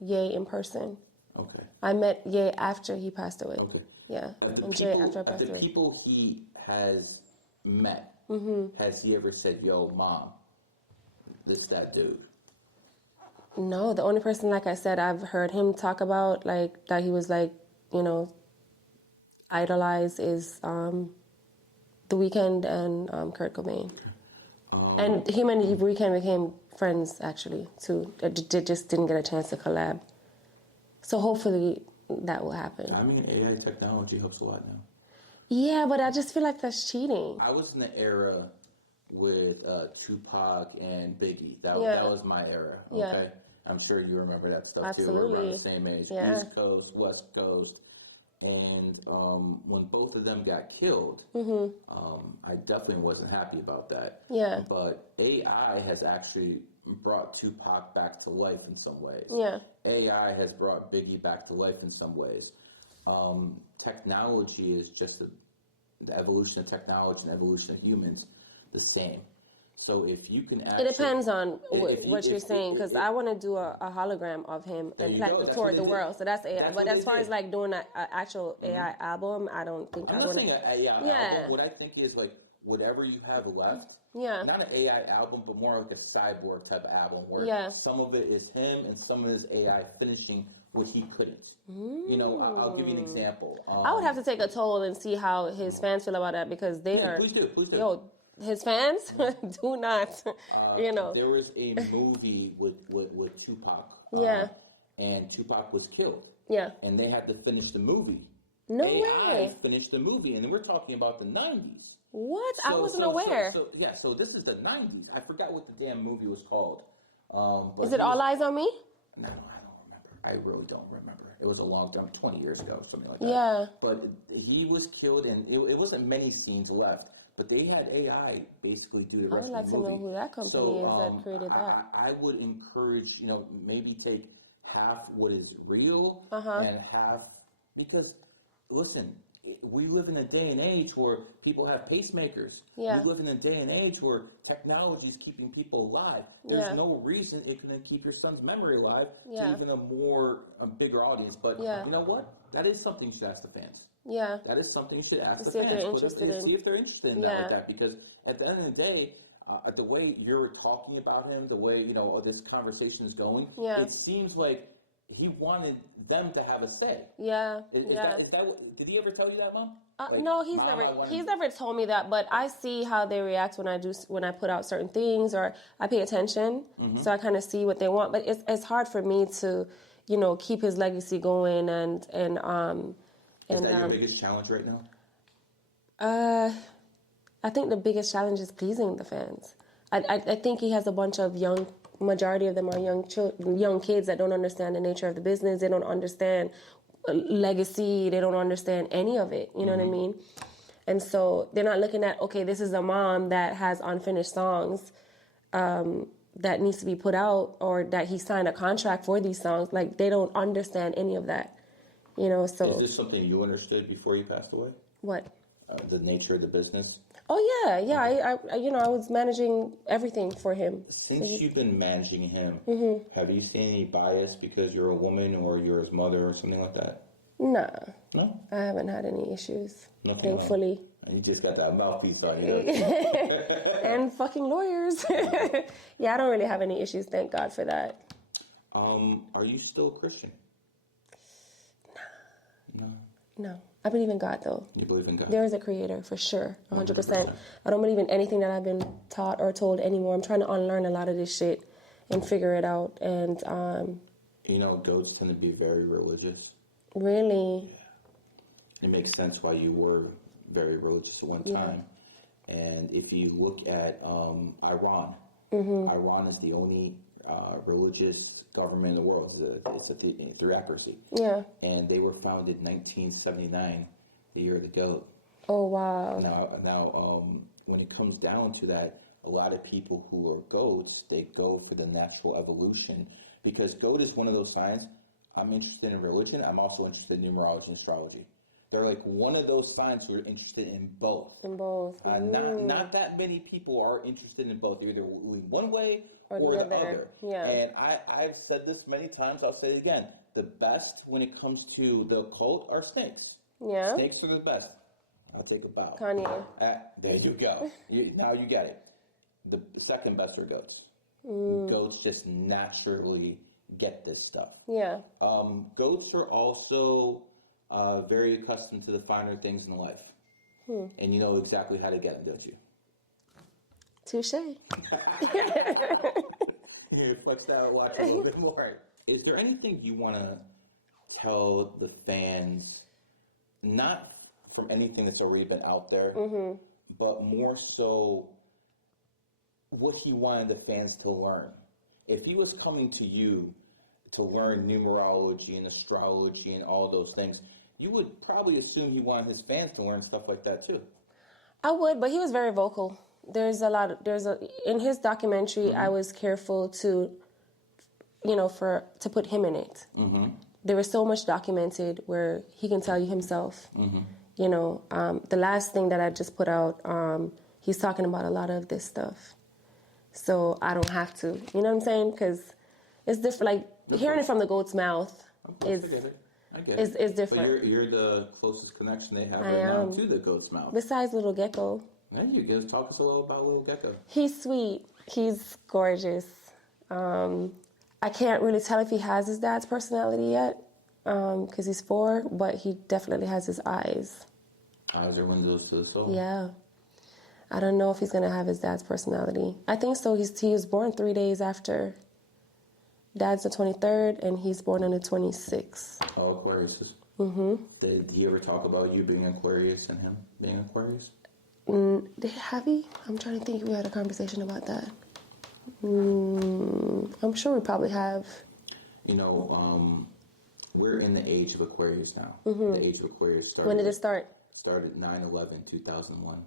Ye in person. Okay. I met Ye after he passed away. Okay. Yeah, and Jay after I passed away. The people he has met, has he ever said, "Yo, mom, this that dude"? No, the only person, like I said, I've heard him talk about, like, that he was, like, you know, idolized is The Weeknd and Kurt Cobain. And him and The Weeknd became friends, actually, too. They just didn't get a chance to collab. So hopefully that will happen. I mean, AI technology helps a lot now. Yeah, but I just feel like that's cheating. I was in the era with Tupac and Biggie. That was my era. Okay. Yeah. I'm sure you remember that stuff Absolutely. too. We're around the same age. Yeah. East Coast, West Coast. And when both of them got killed, I definitely wasn't happy about that. Yeah. But AI has actually brought Tupac back to life in some ways. Yeah. AI has brought Biggie back to life in some ways. Technology is just the evolution of technology and evolution of humans the same. So if you can actually... It depends on what you're saying, because I want to do a hologram of him and plant it toward the world. So that's AI. But as far as like doing an actual AI album, I don't think I'm not saying an AI album. What I think is like whatever you have left. Yeah. Not an AI album, but more like a cyborg type of album where some of it is him and some of it is AI finishing what he couldn't. You know, I'll give you an example. I would have to take a toll and see how his fans feel about that, because they are... Please do. Yo, his fans do not, you know. There was a movie with Tupac. And Tupac was killed. Yeah. And they had to finish the movie. No AI way. finished the movie, and we're talking about the 90s. What? I wasn't aware. So this is the 90s. I forgot what the damn movie was called. But is it All Eyes on Me? No, I don't remember. I really don't remember. It was a long time, 20 years ago, something like that. Yeah. But he was killed, and it wasn't many scenes left. But they had AI basically do the rest of the movie. I would like to know who that company is that created that. I would encourage, maybe take half what is real and half, because, listen, we live in a day and age where people have pacemakers. Yeah. We live in a day and age where technology is keeping people alive. There's no reason it can keep your son's memory alive to even a bigger audience. But you know what? That is something you should ask the fans. Yeah. That is something you should ask the see fans. If they're interested in. See if they're interested in that like that. Because at the end of the day, the way you're talking about him, the way, this conversation is going, it seems like he wanted them to have a say. Yeah. Is that, did he ever tell you that, Mom? No, he's never told me that, but I see how they react when I put out certain things, or I pay attention, so I kind of see what they want. But it's hard for me to, keep his legacy going and is that your biggest challenge right now? I think the biggest challenge is pleasing the fans. I think he has a bunch of majority of them are young kids that don't understand the nature of the business. They don't understand legacy. They don't understand any of it. You know what I mean? And so they're not looking at, okay, this is a mom that has unfinished songs that needs to be put out, or that he signed a contract for these songs. Like, they don't understand any of that. So... Is this something you understood before you passed away? What? The nature of the business? Oh, yeah. I was managing everything for him. Since you've been managing him, have you seen any bias because you're a woman or you're his mother or something like that? Nah. No? I haven't had any issues. Nothing. Thankfully. You just got that mouthpiece on you. And fucking lawyers. Yeah, I don't really have any issues. Thank God for that. Are you still Christian? No. I believe in God, though. You believe in God? There is a creator, for sure. 100%. I don't believe in anything that I've been taught or told anymore. I'm trying to unlearn a lot of this shit and figure it out. And, goats tend to be very religious. Really? Yeah. It makes sense why you were very religious at one time. And if you look at Iran, Iran is the only religious government in the world. It's a theocracy. Yeah. And they were founded in 1979, the year of the goat. Oh, wow. Now, when it comes down to that, a lot of people who are goats, they go for the natural evolution, because goat is one of those signs. I'm interested in religion. I'm also interested in numerology and astrology. They're like one of those fans who are interested in both. In both. Not that many people are interested in both, either one way or the other. Yeah. And I've said this many times, I'll say it again. The best when it comes to the occult are snakes. Yeah. Snakes are the best. I'll take a bow. Kanye. There you go. Now you get it. The second best are goats. Goats just naturally get this stuff. Yeah. Goats are also very accustomed to the finer things in life. And you know exactly how to get them, don't you? Touche. You flex that watch a little bit more. Is there anything you want to tell the fans, not from anything that's already been out there, but more so what he wanted the fans to learn? If he was coming to you to learn numerology and astrology and all those things, you would probably assume he wanted his fans to learn stuff like that too. I would, but he was very vocal. In his documentary, I was careful to, to put him in it. There was so much documented where he can tell you himself. The last thing that I just put out, he's talking about a lot of this stuff. So I don't have to, you know what I'm saying? Because it's different. Like hearing it from the goat's mouth is different. But you're the closest connection they have now to the goat's mouth. Besides Little Gecko. There you go. Talk us a little about Little Gecko. He's sweet. He's gorgeous. I can't really tell if he has his dad's personality yet because he's 4, but he definitely has his eyes. Eyes are windows to the soul. Yeah. I don't know if he's going to have his dad's personality. I think so. He was born 3 days after. Dad's the 23rd, and he's born on the 26th. Oh, Aquarius. Did he ever talk about you being Aquarius and him being Aquarius? Have he? I'm trying to think if we had a conversation about that. I'm sure we probably have. We're in the age of Aquarius now. The age of Aquarius started. When did it start? Started 9/11/2001.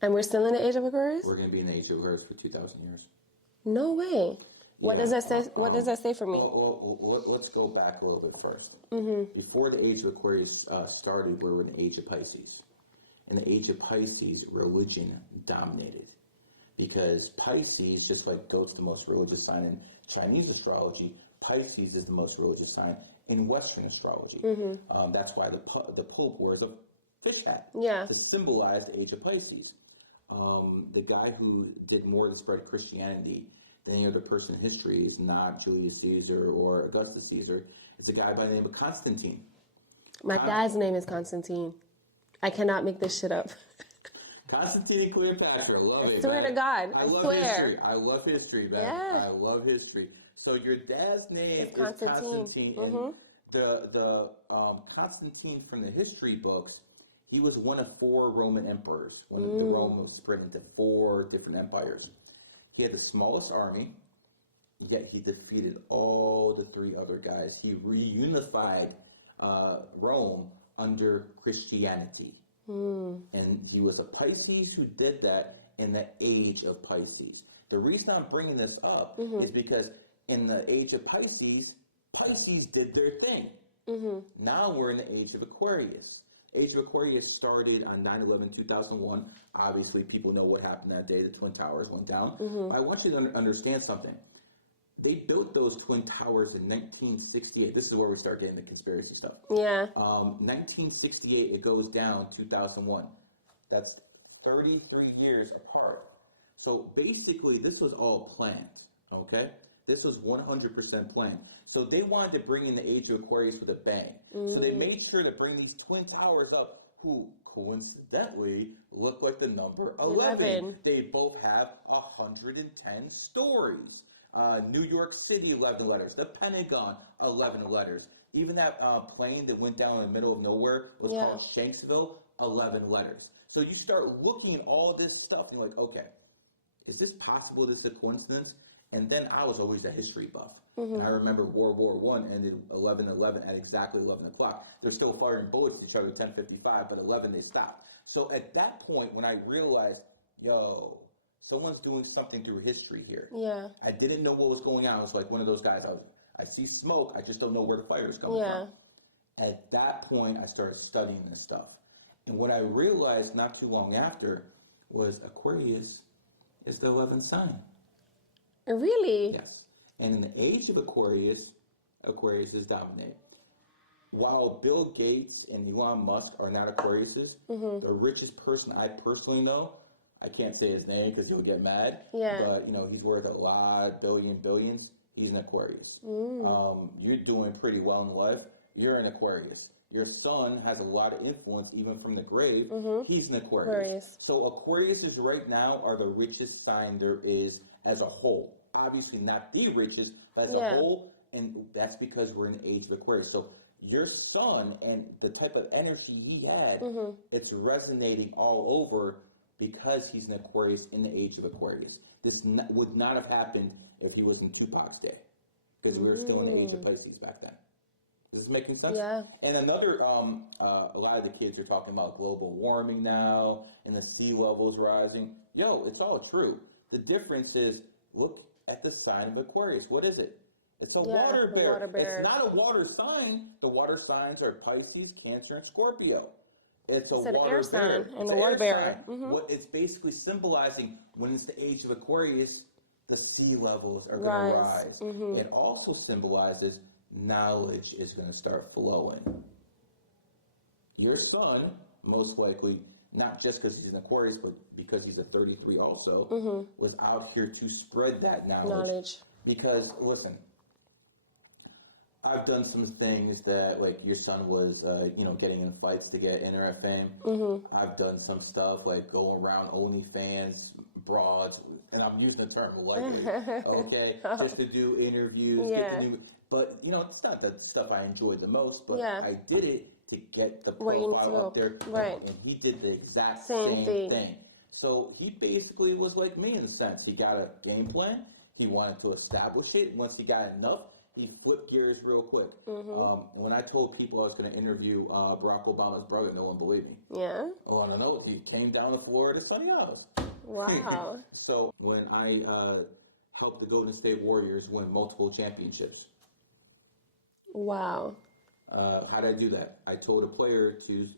And we're still in the age of Aquarius? We're going to be in the age of Aquarius for 2,000 years. No way. What does that say? What does that say for me? Well, let's go back a little bit first. Before the age of Aquarius started, we were in the age of Pisces. In the age of Pisces, religion dominated. Because Pisces, just like goat's the most religious sign in Chinese astrology, Pisces is the most religious sign in Western astrology. That's why the Pope wears a fish hat to symbolize the age of Pisces. The guy who did more to spread Christianity than any other person in history is not Julius Caesar or Augustus Caesar. It's a guy by the name of Constantine. My dad's name is Constantine. I cannot make this shit up. Constantine and Cleopatra. Love it. I swear to God. I swear. History. I love history, man. Yeah. I love history. So your dad's name is Constantine. And the Constantine from the history books, he was one of 4 Roman emperors when the Rome was split into 4 different empires. He had the smallest army, yet he defeated all the 3 other guys. He reunified Rome under Christianity. And he was a Pisces who did that in the age of Pisces. The reason I'm bringing this up is because in the age of Pisces, Pisces did their thing. Now we're in the age of Aquarius. Age of Aquarius started on 9/11/2001. Obviously, people know what happened that day. The Twin Towers went down. I want you to understand something. They built those Twin Towers in 1968. This is where we start getting the conspiracy stuff. Yeah. 1968, it goes down 2001. That's 33 years apart. So basically, this was all planned, okay? This was 100% planned. So they wanted to bring in the age of Aquarius with a bang. So they made sure to bring these Twin Towers up, who coincidentally look like the number 11. They both have 110 stories. New York City, 11 letters. The Pentagon, 11 letters. Even that plane that went down in the middle of nowhere was called Shanksville, 11 letters. So you start looking at all this stuff, and you're like, okay, is this possible? This is a coincidence? And then I was always a history buff. And I remember World War I ended 11/11 at exactly 11 o'clock. They're still firing bullets at each other at 10:55, but 11 they stopped. So at that point, when I realized, someone's doing something through history here. Yeah. I didn't know what was going on. I was like one of those guys. I see smoke. I just don't know where the fire is coming from. At that point, I started studying this stuff. And what I realized not too long after was Aquarius is the 11th sign. Really? Yes. And in the age of Aquarius, Aquarius is dominated. While Bill Gates and Elon Musk are not Aquariuses, the richest person I personally know, I can't say his name because he'll get mad. Yeah. But, he's worth a lot, billions. He's an Aquarius. You're doing pretty well in life. You're an Aquarius. Your son has a lot of influence, even from the grave. He's an Aquarius. So Aquariuses right now are the richest sign there is as a whole. Obviously not the richest, but as a whole. And that's because we're in the age of Aquarius. So your son and the type of energy he had, it's resonating all over because he's an Aquarius in the age of Aquarius. This would not have happened if he was in Tupac's day, because we were still in the age of Pisces back then. Is this making sense? Yeah. And another, a lot of the kids are talking about global warming now and the sea levels rising. Yo, it's all true. The difference is, look at the sign of Aquarius. What is it? It's a water bear. It's not a water sign. The water signs are Pisces, Cancer, and Scorpio. It's an air sign and a water bear. What it's basically symbolizing, when it's the age of Aquarius, the sea levels are going to rise. It also symbolizes knowledge is going to start flowing. Your son, most likely, not just because he's an Aquarius, but because he's a 33 also, was out here to spread that knowledge. Because, listen, I've done some things that, like, your son was, getting in fights to get internet fame. I've done some stuff like going around OnlyFans, broads, and I'm using the term lightly, okay, just to do interviews, get the new. But it's not the stuff I enjoyed the most. But I did it to get the profile up there, and he did the exact same thing. So he basically was like me in a sense. He got a game plan. He wanted to establish it. Once he got enough, he flipped gears real quick. When I told people I was going to interview Barack Obama's brother, no one believed me. Yeah? Oh, I don't know. He came down to Florida, Sunny Isles. Wow. So when I helped the Golden State Warriors win multiple championships. Wow. How did I do that? I told a player to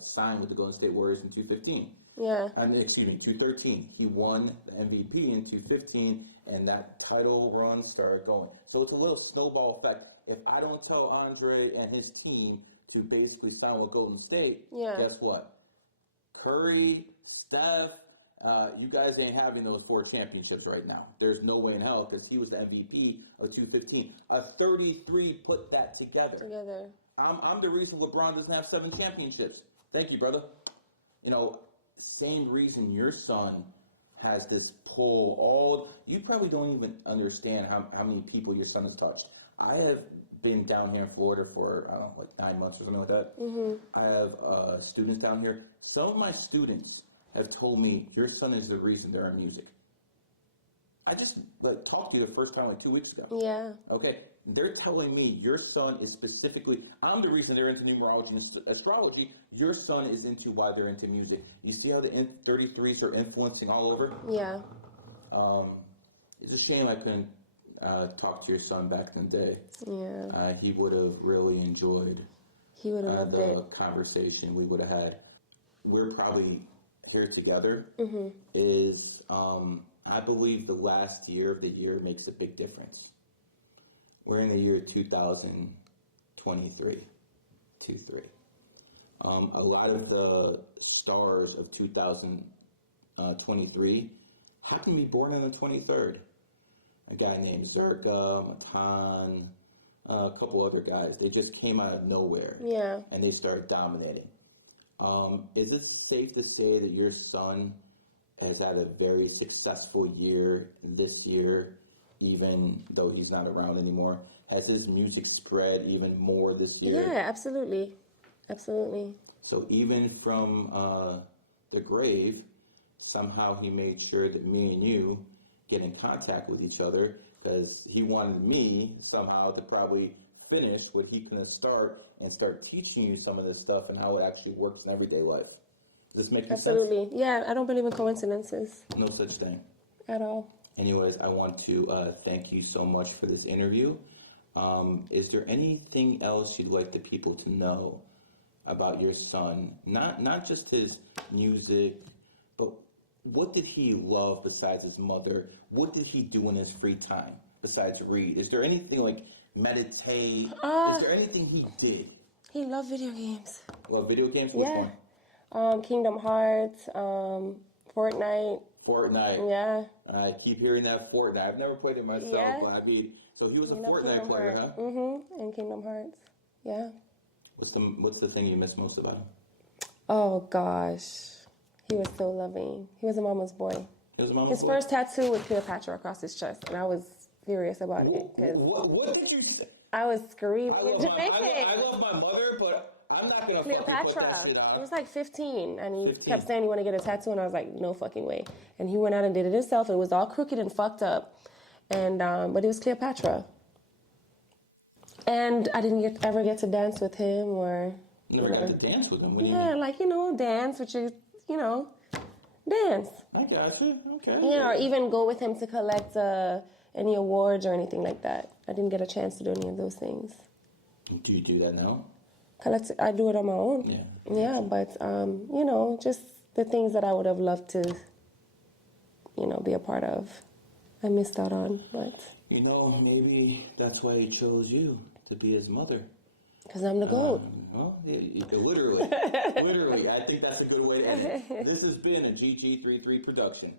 sign with the Golden State Warriors in 2015. Yeah. 2013. He won the MVP in 2015, and that title run started going. So it's a little snowball effect. If I don't tell Andre and his team to basically sign with Golden State, guess what? Curry, Steph, you guys ain't having those 4 championships right now. There's no way in hell, because he was the MVP of 2015. A 33 put that together. I'm the reason LeBron doesn't have 7 championships. Thank you, brother. Same reason your son has this pull. You probably don't even understand how many people your son has touched. I have been down here in Florida for, I don't know, like 9 months or something like that. I have students down here. Some of my students have told me your son is the reason they're in music. I just talked to you the first time like 2 weeks ago. Yeah. Okay. They're telling me your son is specifically, I'm the reason they're into numerology and astrology. Your son is into why they're into music. You see how the 33s are influencing all over? Yeah. It's a shame I couldn't talk to your son back in the day. Yeah. He would have really enjoyed the conversation we would have had. We're probably here together is, I believe the last year of the year makes a big difference. We're in the year 2023. A lot of the stars of 2023 happen to be born on the 23rd. A guy named Zerka, Matan, a couple other guys. They just came out of nowhere. Yeah. And they started dominating. Is it safe to say that your son has had a very successful year this year, even though he's not around anymore? Has his music spread even more this year? Yeah, absolutely. Absolutely. So even from the grave, somehow he made sure that me and you get in contact with each other, because he wanted me somehow to probably finish what he couldn't start and start teaching you some of this stuff and how it actually works in everyday life. Does this make sense? Absolutely. Yeah, I don't believe in coincidences. No such thing. At all. Anyways, I want to thank you so much for this interview. Is there anything else you'd like the people to know about your son? Not just his music, but what did he love besides his mother? What did he do in his free time besides read? Is there anything like meditate? Is there anything he did? He loved video games. Love video games? Which one? Kingdom Hearts, Fortnite. Fortnite. Yeah. I keep hearing that Fortnite. I've never played it myself, but I mean, so he was a Fortnite player, huh? Mm-hmm. And Kingdom Hearts. Yeah. What's the thing you miss most about him? Oh gosh, he was so loving. He was a mama's boy. He was a mama's boy. His first tattoo was Cleopatra across his chest, and I was furious about it because what did you say? I was screaming in Jamaican. I love my mother, but I'm not gonna Cleopatra. fucking put that shit out. He was like 15, and he kept saying he wanted to get a tattoo, and I was like, no fucking way. And he went out and did it himself. It was all crooked and fucked up, and but it was Cleopatra. And I didn't ever get to dance with him or. Never got to dance with him. What do you mean? Like dance, which is dance. I got you. Okay. Yeah, or even go with him to collect any awards or anything like that. I didn't get a chance to do any of those things. Do you do that now? I do it on my own. Yeah. Yeah, but just the things that I would have loved to, be a part of. I missed out on, but. Maybe that's why he chose you to be his mother. Because I'm the GOAT. Well, you could literally. I think that's a good way to end it. This has been a GG33 production.